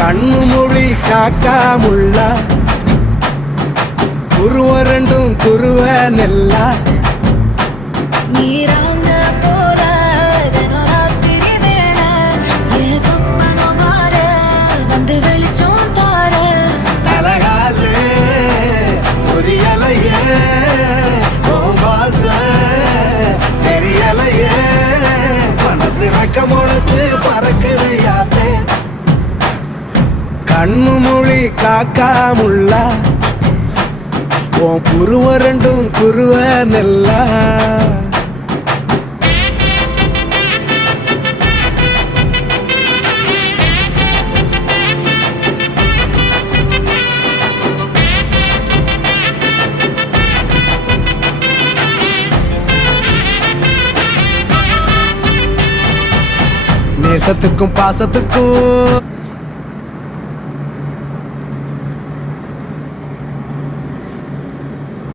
கண்ணு மொழி காக்காமுள்ள குருவ ரெண்டும் குருவ நெல்லா நீராங்க போல தினராத்திரி வேண என் சொப்பனம் மாற வந்து வெளிச்சம் தார அழகாலே புரியலையே ஓம்பாச தெரியலையே மனசு ரக்க முளைச்சு பறக்குது யாத்தே கண்ணு மொழி காக்காமுள்ள உன் புருவ ரெண்டும் குருவ நெல்லா நேசத்துக்கும் பாசத்துக்கும்